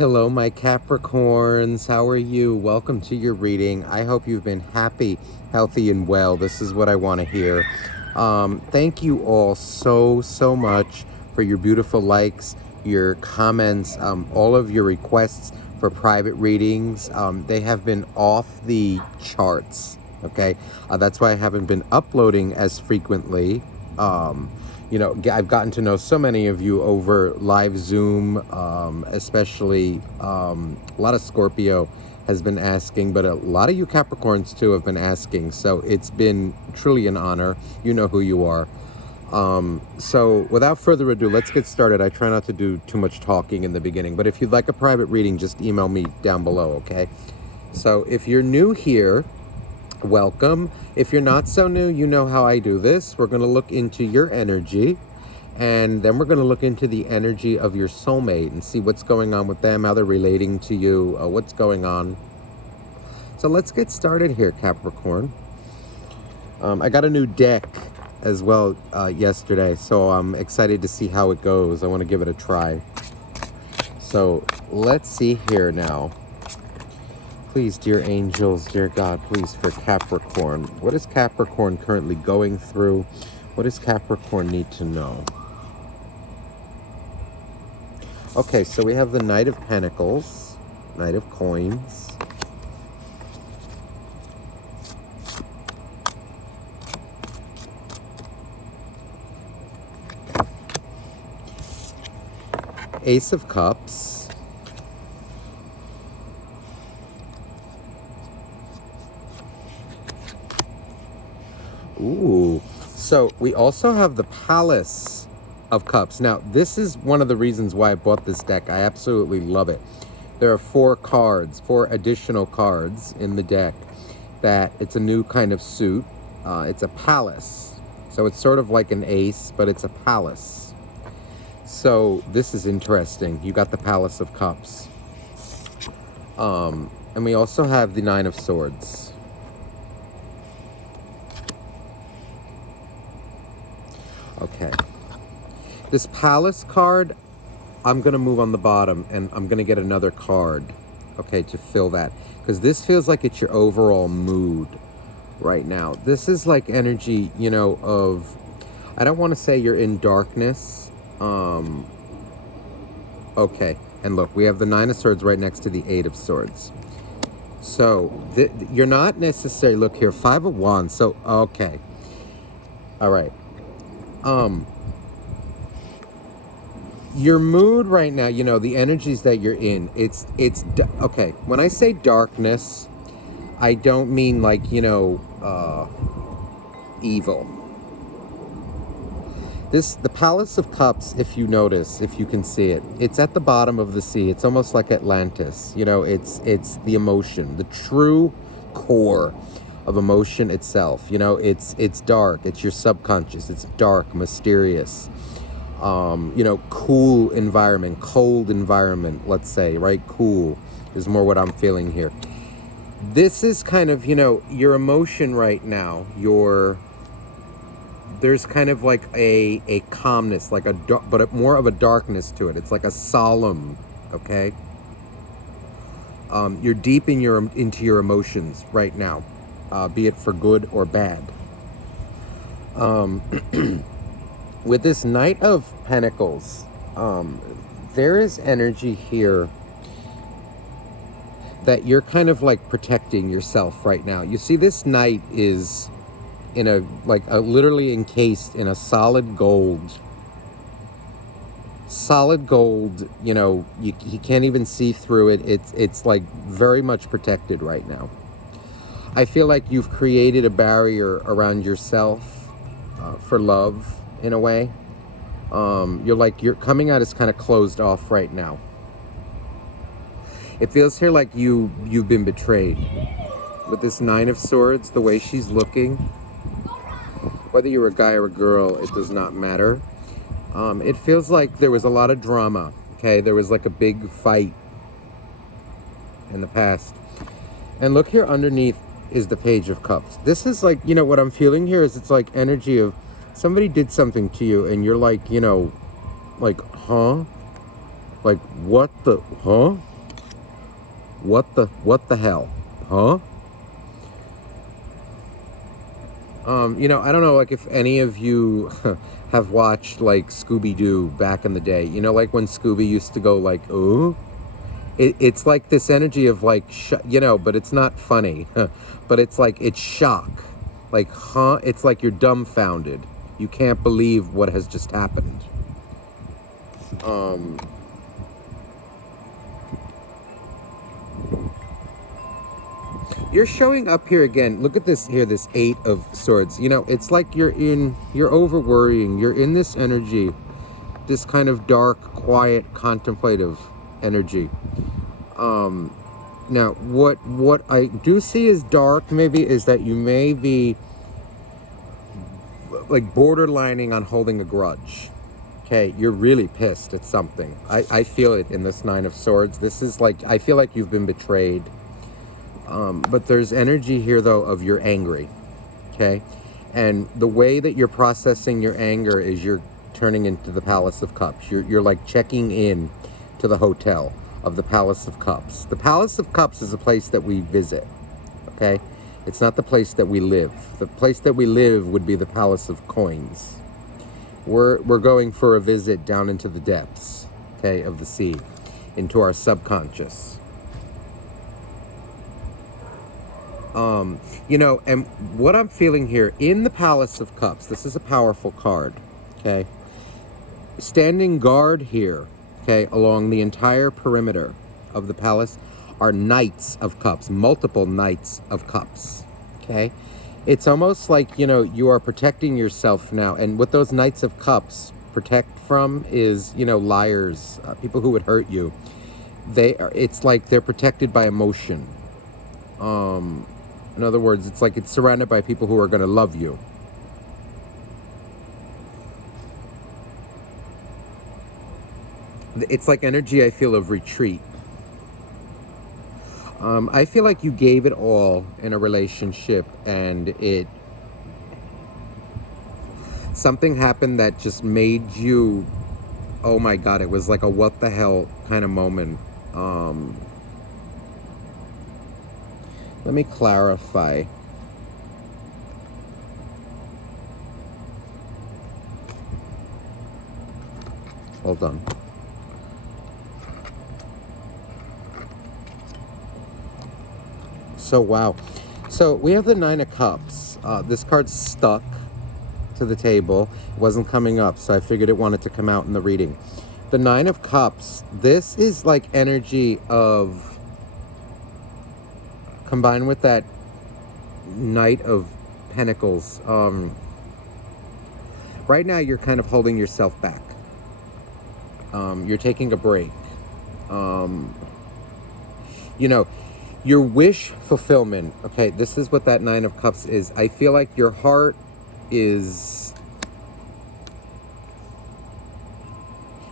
Hello, my Capricorns. How are you? Welcome to your reading. I hope you've been happy, healthy, and well. This is what I want to hear. Thank you all so much for your beautiful likes, your comments, all of your requests for private readings. They have been off the charts. Okay, that's why I haven't been uploading as frequently. I've gotten to know so many of you over live Zoom, especially a lot of Scorpio has been asking, but a lot of you Capricorns too have been asking. So it's been truly an honor. You know who you are. So without further ado, let's get started. I try not to do too much talking in the beginning, but if you'd like a private reading, just email me down below, okay? So if you're new here, welcome. If you're not so new, you know how I do this. We're going to look into your energy, and then we're going to look into the energy of your soulmate and see what's going on with them, how they're relating to you, what's going on. So let's get started here, Capricorn. I got a new deck as well yesterday, so I'm excited to see how it goes. I want to give it a try. So let's see here now. Please, dear angels, dear God, please, for Capricorn. What is Capricorn currently going through? What does Capricorn need to know? Okay, so we have the Knight of Pentacles, Knight of Coins. Ace of Cups. Ooh, so we also have the Palace of Cups. Now, this is one of the reasons why I bought this deck. I absolutely love it. There are four additional cards in the deck that it's a new kind of suit. It's a palace. So it's sort of like an ace, but it's a palace. So this is interesting. You got the Palace of Cups. And we also have the Nine of Swords. Okay, this Palace card, I'm going to move on the bottom and I'm going to get another card, okay, to fill that. Because this feels like it's your overall mood right now. This is like energy, of, I don't want to say you're in darkness. Okay, and look, we have the Nine of Swords right next to the Eight of Swords. So, you're not necessarily, look here, Five of Wands, so, okay. All right. Your mood right now, the energies that you're in, it's okay. When I say darkness, I don't mean like, evil. The Palace of Cups, if you notice, if you can see it, it's at the bottom of the sea. It's almost like Atlantis. It's the emotion, the true core of emotion itself. It's dark. It's your subconscious. It's dark, mysterious. Cool environment, cold environment, let's say, right? Cool is more what I'm feeling here. This is kind of, your emotion right now. There's kind of like a calmness, like but more of a darkness to it. It's like a solemn, okay? You're deep into your emotions right now. Be it for good or bad. With this Knight of Pentacles, there is energy here that you're kind of like protecting yourself right now. You see, this Knight is in literally encased in a solid gold. Solid gold, he can't even see through it. It's like very much protected right now. I feel like you've created a barrier around yourself for love, in a way. You're coming out as kind of closed off right now. It feels here like you've been betrayed. With this Nine of Swords, the way she's looking, whether you're a guy or a girl, it does not matter. It feels like there was a lot of drama, okay? There was like a big fight in the past. And look here underneath is the Page of Cups. This is like, what I'm feeling here is it's like energy of somebody did something to you and you're like, like, huh? Like, what the, huh? What the hell? Huh? You know, I don't know, like, if any of you have watched, like, Scooby-Doo back in the day. You know, like, when Scooby used to go, like, ooh? It's like this energy of, like, you know, but it's not funny. But it's like, it's shock. Like, huh? It's like you're dumbfounded. You can't believe what has just happened. You're showing up here again. Look at this here, this 8 of Swords. You know, it's like you're over worrying. You're in this energy, this kind of dark, quiet, contemplative energy. Now, what I do see as dark, maybe, is that you may be, like, borderlining on holding a grudge. Okay, you're really pissed at something. I feel it in this 9 of Swords. This is like, I feel like you've been betrayed. But there's energy here, though, of you're angry, okay? And the way that you're processing your anger is you're turning into the Palace of Cups. You're like checking in to the hotel of the Palace of Cups. The Palace of Cups is a place that we visit, okay? It's not the place that we live. The place that we live would be the Palace of Coins. We're going for a visit down into the depths, okay, of the sea, into our subconscious. You know, and what I'm feeling here in the Palace of Cups, this is a powerful card, okay? Standing guard here, okay, along the entire perimeter of the palace are Knights of Cups, multiple Knights of Cups, okay? It's almost like, you know, you are protecting yourself now, and what those Knights of Cups protect from is, you know, liars, people who would hurt you. It's like they're protected by emotion. In other words, it's like it's surrounded by people who are going to love you. It's like energy, I feel, of retreat. I feel like you gave it all in a relationship, and something happened that just made you, oh my God, it was like a what the hell kind of moment. Let me clarify. Hold on. So, wow. So, we have the 9 of Cups. This card's stuck to the table. It wasn't coming up, so I figured it wanted to come out in the reading. The 9 of Cups, this is like energy of, combined with that Knight of Pentacles. Right now, you're kind of holding yourself back. You're taking a break. You know, your wish fulfillment. Okay, this is what that 9 of Cups is. I feel like your heart is...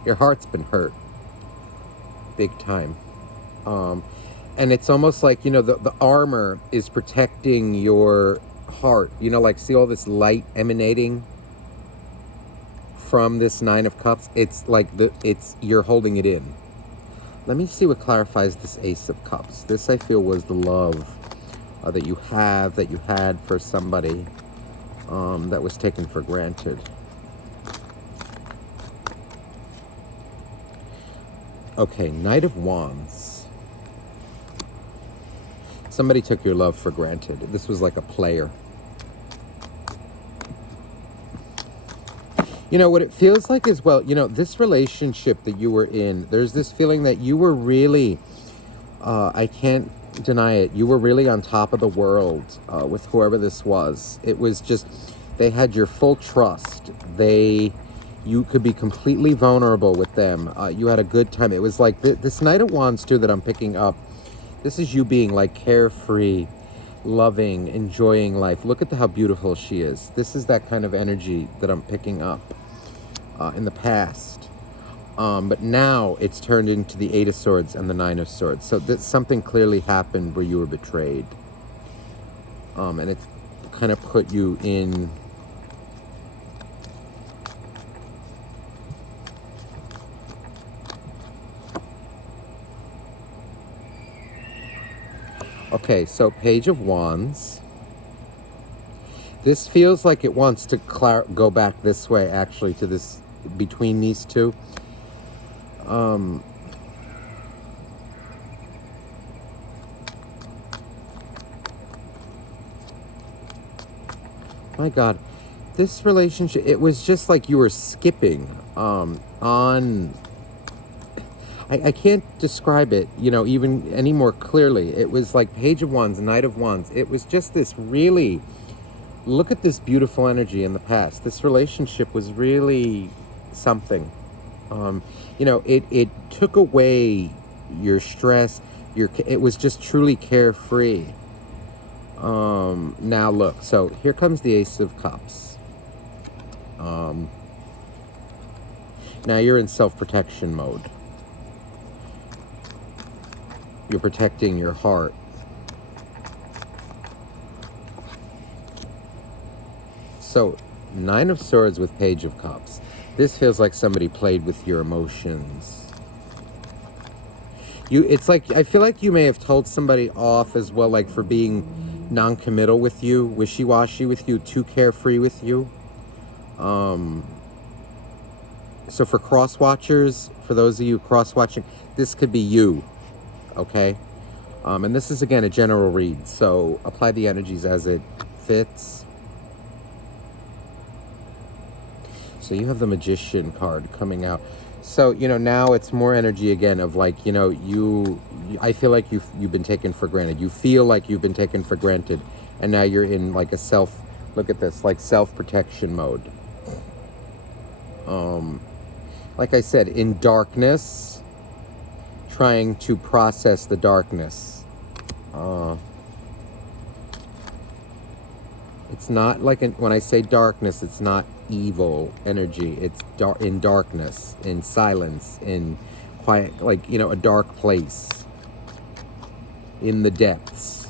Your heart's been hurt. Big time. And it's almost like, you know, the armor is protecting your heart. You know, like, see all this light emanating from this 9 of Cups? It's like you're holding it in. Let me see what clarifies this Ace of Cups. This, I feel, was the love that you had for somebody that was taken for granted. Okay, Knight of Wands. Somebody took your love for granted. This was like a player. You know, what it feels like as well, you know, this relationship that you were in, there's this feeling that you were really, I can't deny it, you were really on top of the world with whoever this was. It was just, they had your full trust. You could be completely vulnerable with them. You had a good time. It was like this Knight of Wands, too, that I'm picking up. This is you being like carefree, loving, enjoying life. Look at how beautiful she is. This is that kind of energy that I'm picking up in the past. But now it's turned into the 8 of Swords and the 9 of Swords. So something clearly happened where you were betrayed. And it's kind of put you in... Okay, so Page of Wands. This feels like it wants to go back this way, actually, to this, between these two. My God, this relationship, it was just like you were skipping on... I can't describe it, you know, even any more clearly. It was like Page of Wands, Knight of Wands. It was just this really... Look at this beautiful energy in the past. This relationship was really something. You know, it took away your stress. It was just truly carefree. Now look, so here comes the Ace of Cups. Now you're in self-protection mode. You're protecting your heart. So, Nine of Swords with Page of Cups. This feels like somebody played with your emotions. It's like, I feel like you may have told somebody off as well, like for being non-committal with you, wishy-washy with you, too carefree with you. So for cross-watchers, for those of you cross-watching, this could be you, okay? And this is, again, a general read, so apply the energies as it fits. So you have the Magician card coming out. So, you know, now it's more energy again of like, you know, I feel like you've been taken for granted. You feel like you've been taken for granted. And now you're in like a look at this, like self-protection mode. Like I said, in darkness, trying to process the darkness. It's not like, when I say darkness, it's not evil energy. It's in darkness, in silence, in quiet, like, you know, a dark place, in the depths.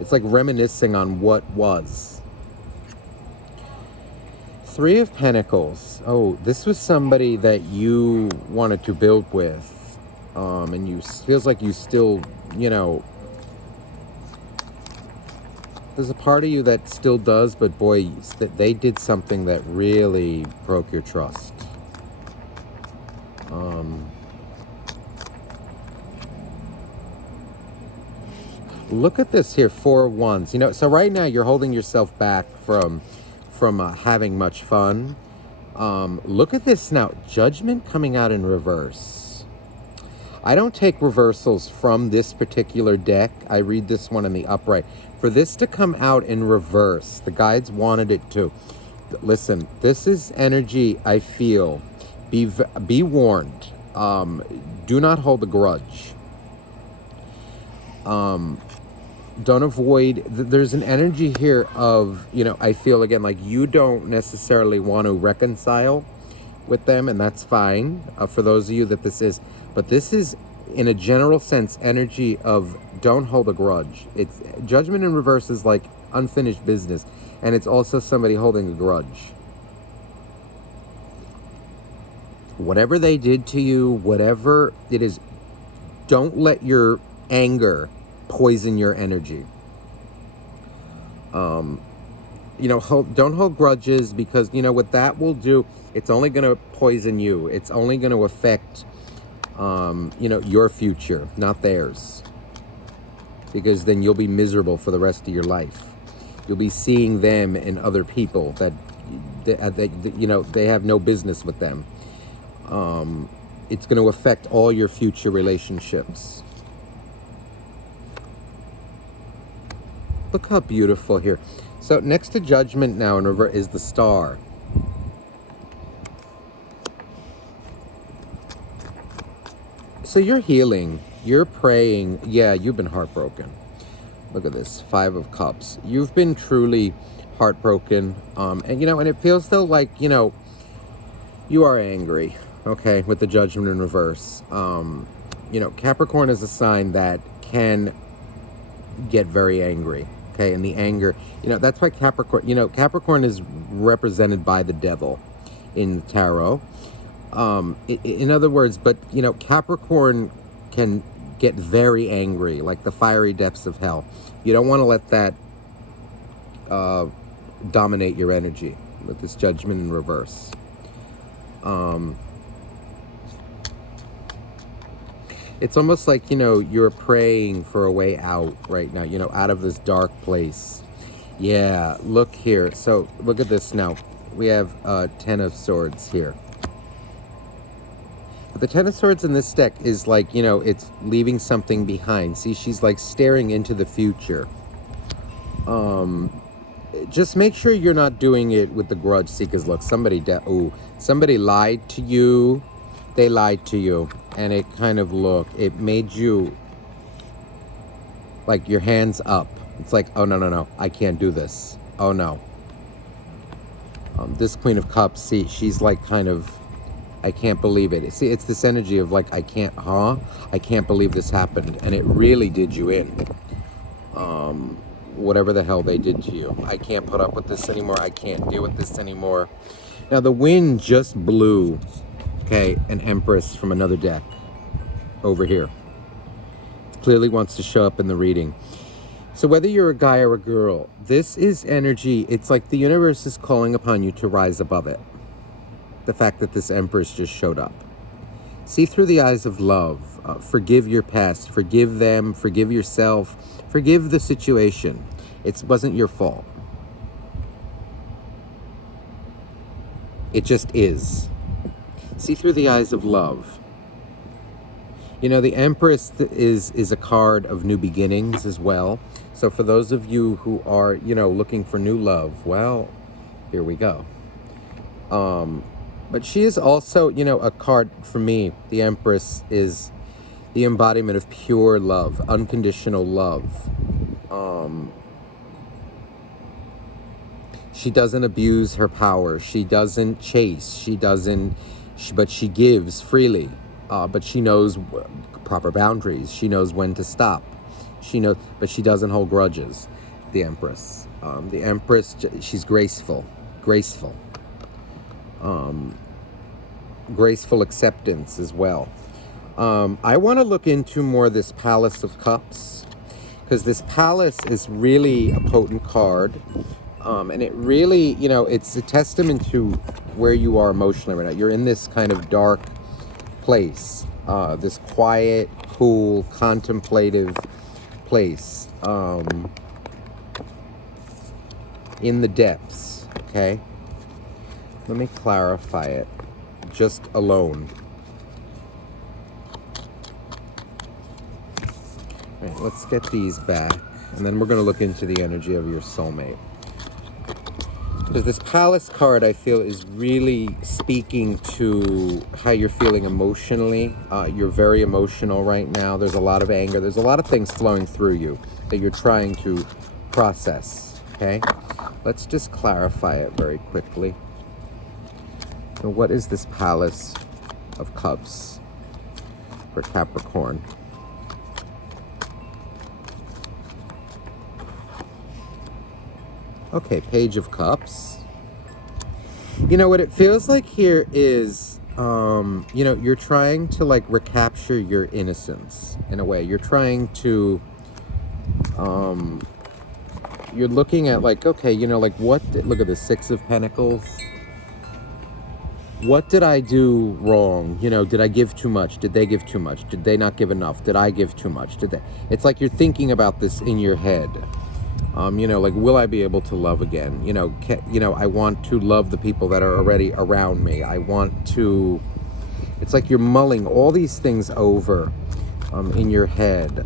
It's like reminiscing on what was. Three of Pentacles. Oh, this was somebody that you wanted to build with. And you feels like you still, you know, there's a part of you that still does, but boy, that they did something that really broke your trust. Look at this here, Four of Wands. You know, so right now you're holding yourself back from having much fun. Look at this now, Judgment coming out in reverse. I don't take reversals from this particular deck. I read this one in the upright. For this to come out in reverse, the guides wanted it to. Listen, this is energy I feel. Be warned. Do not hold a grudge. Don't avoid. There's an energy here of, you know, I feel again like you don't necessarily want to reconcile with them, and that's fine for those of you that this is. But this is, in a general sense, energy of don't hold a grudge. It's Judgment in reverse is like unfinished business, and it's also somebody holding a grudge. Whatever they did to you, whatever it is, don't let your anger poison your energy. You know, don't hold grudges, because, you know, what that will do, it's only going to poison you. It's only going to affect, you know, your future, not theirs. Because then you'll be miserable for the rest of your life. You'll be seeing them and other people that you know, they have no business with them. It's going to affect all your future relationships. Look how beautiful here. So next to Judgment now in reverse is the Star. So you're healing, you're praying. Yeah, you've been heartbroken. Look at this, Five of Cups. You've been truly heartbroken. And, you know, and it feels though like, you know, you are angry, okay, with the Judgment in reverse. You know, Capricorn is a sign that can get very angry, okay, and the anger, you know, that's why Capricorn, you know, Capricorn is represented by the devil in the tarot. In other words, but Capricorn can get very angry, like the fiery depths of hell. You don't want to let that dominate your energy with this Judgment in reverse. It's almost like, you're praying for a way out right now, out of this dark place. Yeah, look here. So look at this now. We have 10 of Swords here. But the 10 of Swords in this deck is like, it's leaving something behind. See, she's like staring into the future. Just make sure you're not doing it with the grudge. See, because look, somebody lied to you. They lied to you. And it kind of it made you like your hands up. It's like, oh, no, I can't do this. Oh, no. This Queen of Cups, see, she's like kind of, I can't believe it. See, it's this energy of like, I can't believe this happened. And it really did you in. Whatever the hell they did to you. I can't put up with this anymore. I can't deal with this anymore. Now, the wind just blew, okay, an Empress from another deck over here. It clearly wants to show up in the reading. So whether you're a guy or a girl, this is energy. It's like the universe is calling upon you to rise above it. The fact that this Empress just showed up. See through the eyes of love. Forgive your past. Forgive them. Forgive yourself. Forgive the situation. It wasn't your fault. It just is. See through the eyes of love. The Empress is a card of new beginnings as well. So for those of you who are, looking for new love, well, here we go. But she is also, a card for me. The Empress is the embodiment of pure love, unconditional love. She doesn't abuse her power. She doesn't chase. But she gives freely. But she knows proper boundaries. She knows when to stop. But she doesn't hold grudges. The Empress. The Empress, she's graceful. Graceful acceptance as well. I want to look into more this Palace of Cups, because this Palace is really a potent card. And it really, it's a testament to where you are emotionally right now. You're in this kind of dark place, this quiet, cool, contemplative place, in the depths, okay? Let me clarify it, just alone. All right, let's get these back, and then we're going to look into the energy of your soulmate. Because this Palace card, I feel, is really speaking to how you're feeling emotionally. You're very emotional right now. There's a lot of anger. There's a lot of things flowing through you that you're trying to process, okay? Let's just clarify it very quickly. So what is this Palace of Cups for Capricorn? Okay, Page of Cups. What it feels like here is, you're trying to like recapture your innocence in a way. You're trying to, you're looking at like, okay, like look at the Six of Pentacles. What did I do wrong? Did I give too much? Did they give too much? Did they not give enough? Did I give too much? It's like you're thinking about this in your head. Like, will I be able to love again? I want to love the people that are already around me. I want to, it's like you're mulling all these things over, in your head.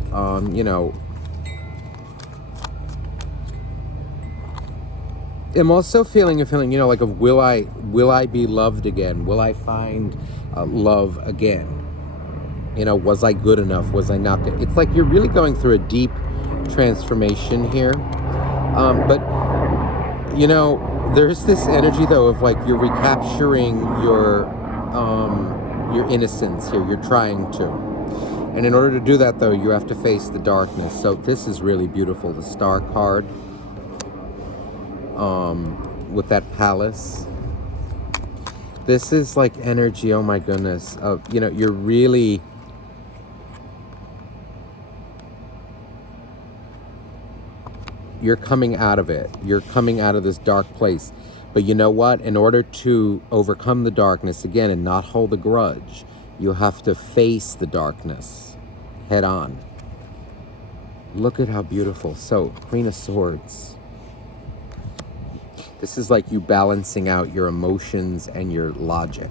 I'm also feeling, like, of will I be loved again? Will I find love again? Was I good enough? Was I not good? It's like you're really going through a deep transformation here. But there's this energy though of like you're recapturing your innocence here. You're trying to, and in order to do that though, you have to face the darkness. So this is really beautiful. The Star card, with that Palace. This is like energy, oh my goodness, of, you know, you're coming out of it. You're coming out of this dark place. But you know what? In order to overcome the darkness again and not hold a grudge, you have to face the darkness head on. Look at how beautiful. So, Queen of Swords. This is like you balancing out your emotions and your logic.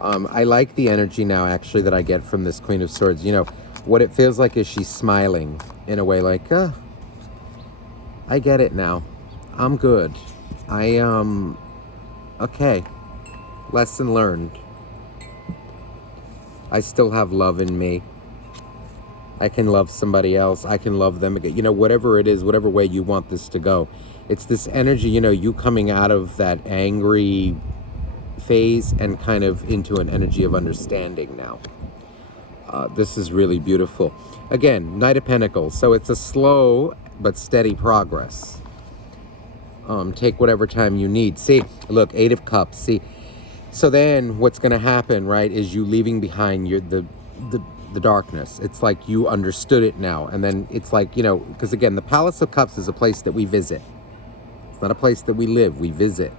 I like the energy now, actually, that I get from this Queen of Swords. You know, what it feels like is she's smiling in a way like, I get it now. I'm good. Okay. Lesson learned. I still have love in me. I can love somebody else. I can love them again. You know, whatever it is, whatever way you want this to go. It's this energy, you know, you coming out of that angry phase and kind of into an energy of understanding now. This is really beautiful. Again, Knight of Pentacles. So it's a slow but steady progress. Take whatever time you need. See, look, Eight of Cups. See, so then what's going to happen, right, is you leaving behind the darkness. It's like you understood it now. And then it's like, you know, because again, the Palace of Cups is a place that we visit. It's not a place that we live. We visit.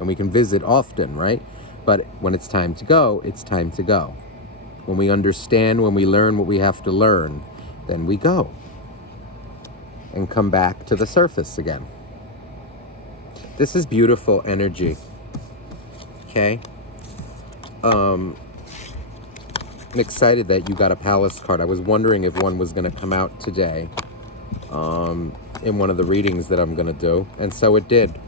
And we can visit often, right? But when it's time to go, it's time to go. When we understand, when we learn what we have to learn, then we go. And come back to the surface again. This is beautiful energy. Okay? I'm excited that you got a Palace card. I was wondering if one was going to come out today in one of the readings that I'm going to do. And so it did.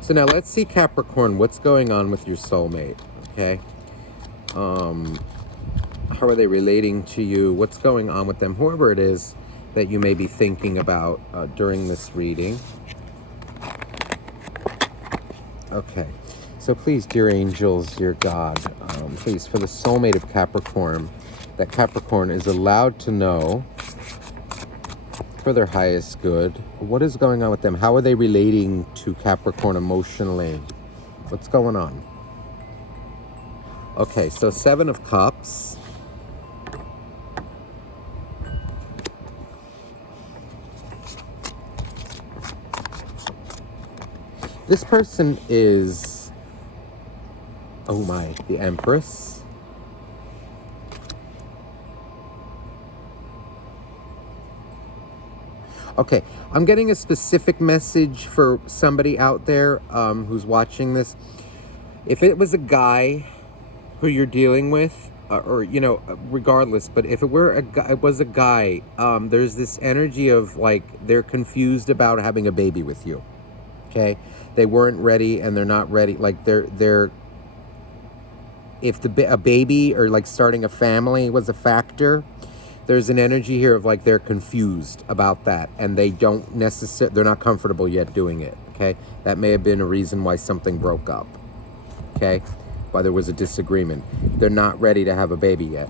So now let's see, Capricorn, what's going on with your soulmate, okay? How are they relating to you? What's going on with them? Whoever it is that you may be thinking about during this reading. Okay, so please, dear angels, dear God, please, for the soulmate of Capricorn, that Capricorn is allowed to know for their highest good. What is going on with them? How are they relating to Capricorn emotionally? What's going on? Okay, so Seven of Cups. This person is, oh my, the Empress. Okay, I'm getting a specific message for somebody out there who's watching this. If it was a guy who you're dealing with, or, you know, regardless, but if it was a guy, there's this energy of, like, they're confused about having a baby with you, okay? They weren't ready, and they're not ready. Like, if a baby or, like, starting a family was a factor, there's an energy here of, like, they're confused about that, and they're not comfortable yet doing it, okay? That may have been a reason why something broke up, okay? Why there was a disagreement. They're not ready to have a baby yet.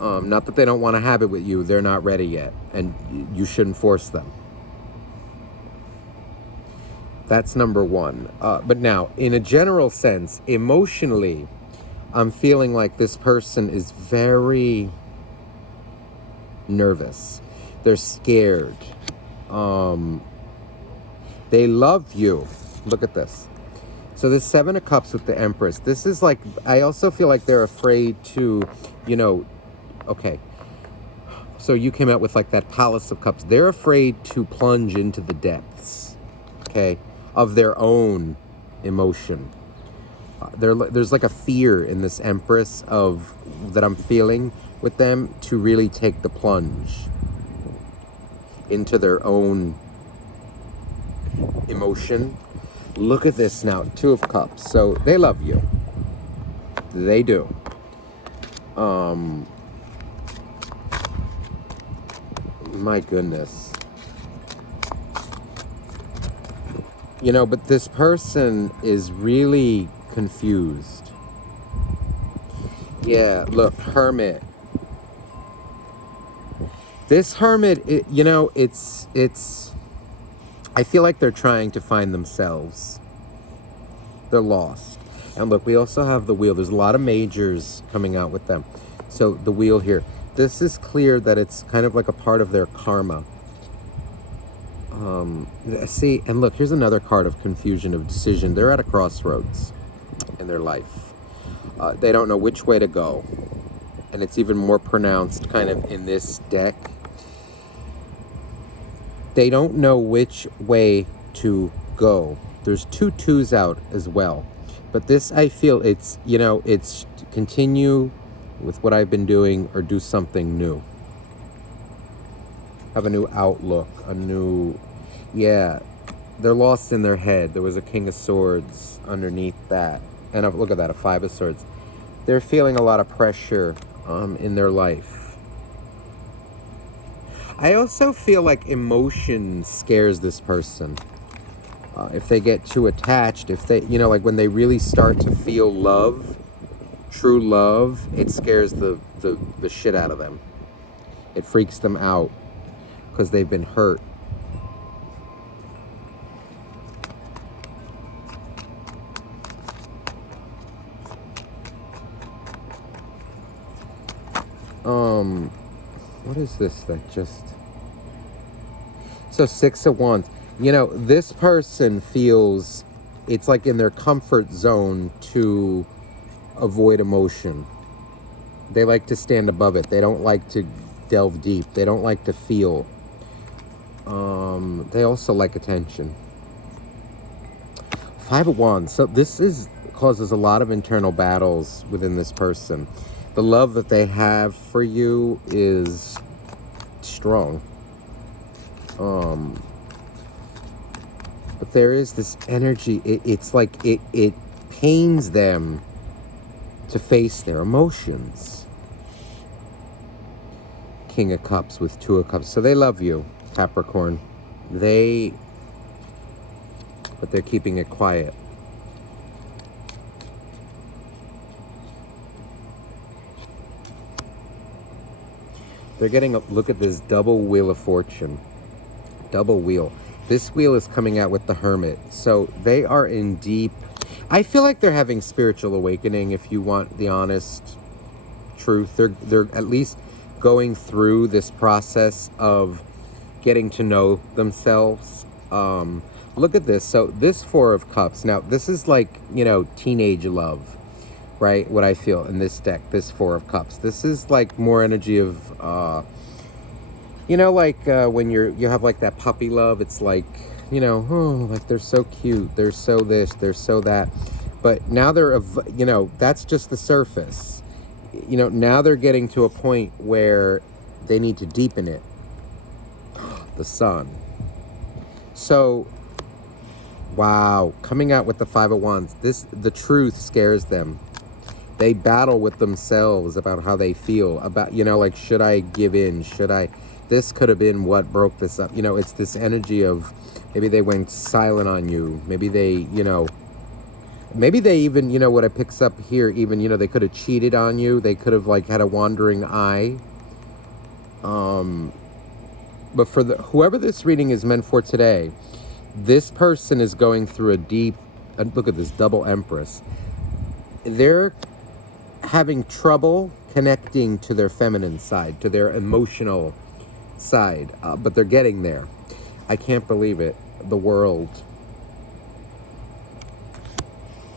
Not that they don't want to have it with you, they're not ready yet, and you shouldn't force them. That's number one. But now, in a general sense, emotionally, I'm feeling like this person is very nervous. They're scared. They love you. Look at this. So this Seven of Cups with the Empress. This is like, I also feel like they're afraid to, you know, okay. So you came out with like that Palace of Cups. They're afraid to plunge into the depths, okay, of their own emotion. There's like a fear in this Empress that I'm feeling with them to really take the plunge into their own emotion. Look at this now, Two of Cups. So they love you. They do. My goodness. You know, but this person is really confused. Yeah, look, Hermit. This Hermit, you know, it's I feel like they're trying to find themselves. They're lost. And look, we also have the wheel. There's a lot of majors coming out with them. So the wheel here. This is clear that it's kind of like a part of their karma. See, and look, here's another card of confusion, of decision. They're at a crossroads in their life. They don't know which way to go. And it's even more pronounced kind of in this deck. They don't know which way to go. There's 2 twos out as well. But this, I feel it's, you know, it's to continue with what I've been doing or do something new. Have a new outlook, a new, yeah, they're lost in their head. There was a King of Swords underneath that. And look at that, a 5 of Swords. They're feeling a lot of pressure in their life. I also feel like emotion scares this person. If they get too attached, if they, you know, like when they really start to feel love, true love, it scares the shit out of them. It freaks them out because they've been hurt. What is this that just... So 6 of Wands. You know, this person feels it's like in their comfort zone to avoid emotion. They like to stand above it. They don't like to delve deep. They don't like to feel. They also like attention. 5 of Wands. So this causes a lot of internal battles within this person. The love that they have for you is strong. But there is this energy. It's like it pains them to face their emotions. King of Cups with 2 of Cups. So they love you, Capricorn. But they're keeping it quiet. They're getting a look at this double Wheel of Fortune. Double wheel. This wheel is coming out with the Hermit. So they are in deep... I feel like they're having spiritual awakening, if you want the honest truth. They're at least going through this process of getting to know themselves. Look at this. So this 4 of Cups. Now, this is like, you know, teenage love, right? What I feel in this deck, this 4 of Cups. This is like more energy of, you know, like when you have like that puppy love. It's like, you know, oh, like they're so cute. They're so this, they're so that. But now they're, you know, that's just the surface. You know, now they're getting to a point where they need to deepen it. The Sun. So, wow, coming out with the 5 of Wands. The truth scares them. They battle with themselves about how they feel. About, you know, like, should I give in? Should I? This could have been what broke this up. You know, it's this energy of maybe they went silent on you. Maybe they, you know, maybe they even, you know, what it picks up here, even, you know, they could have cheated on you. They could have, like, had a wandering eye. But for whoever this reading is meant for today, this person is going through a deep, look at this, double Empress. They're having trouble connecting to their feminine side, to their emotional side, but they're getting there. I can't believe it. The World.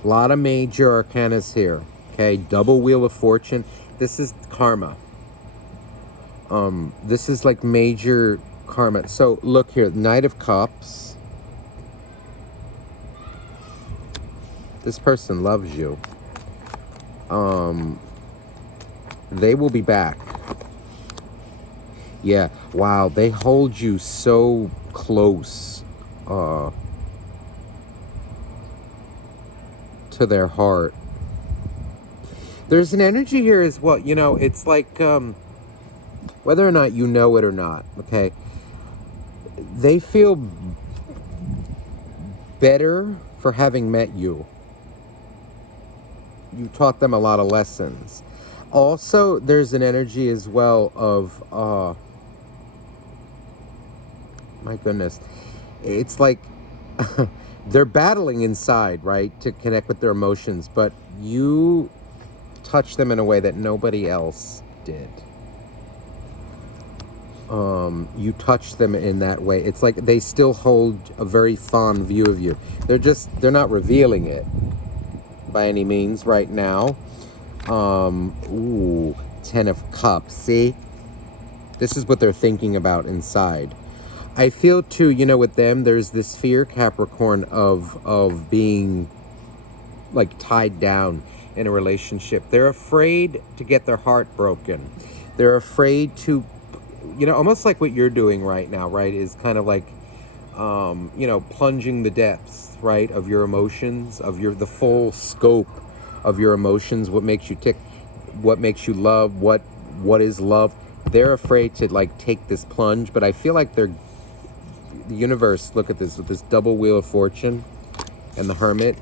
A lot of major arcanas here. Okay, double Wheel of Fortune. This is karma. This is like major karma. So look here, Knight of Cups. This person loves you. They will be back. Yeah, wow, they hold you so close to their heart. There's an energy here as well, you know, it's like whether or not you know it or not, okay, they feel better for having met you. You taught them a lot of lessons. Also, there's an energy as well of, my goodness, it's like they're battling inside, right, to connect with their emotions, but you touch them in a way that nobody else did. You touch them in that way. It's like they still hold a very fond view of you. They're not revealing it by any means right now. Ooh, 10 of Cups. See? This is what they're thinking about inside. I feel too, with them, there's this fear, Capricorn, of being like tied down in a relationship. They're afraid to get their heart broken. They're afraid to, almost like what you're doing right now, right, is kind of like, plunging the depths, right, of your emotions, of the full scope of your emotions, what makes you tick, what makes you love, what is love. They're afraid to like take this plunge, but I feel like the universe, look at this, with this double wheel of fortune and the Hermit,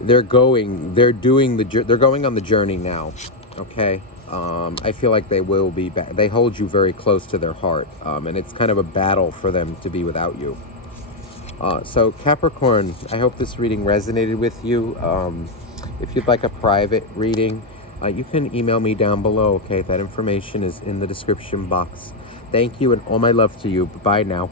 they're going on the journey now, okay? I feel like they will be back. They hold you very close to their heart, and it's kind of a battle for them to be without you. So Capricorn, I hope this reading resonated with you. If you'd like a private reading, you can email me down below, okay? That information is in the description box. Thank you, and all my love to you. Bye now.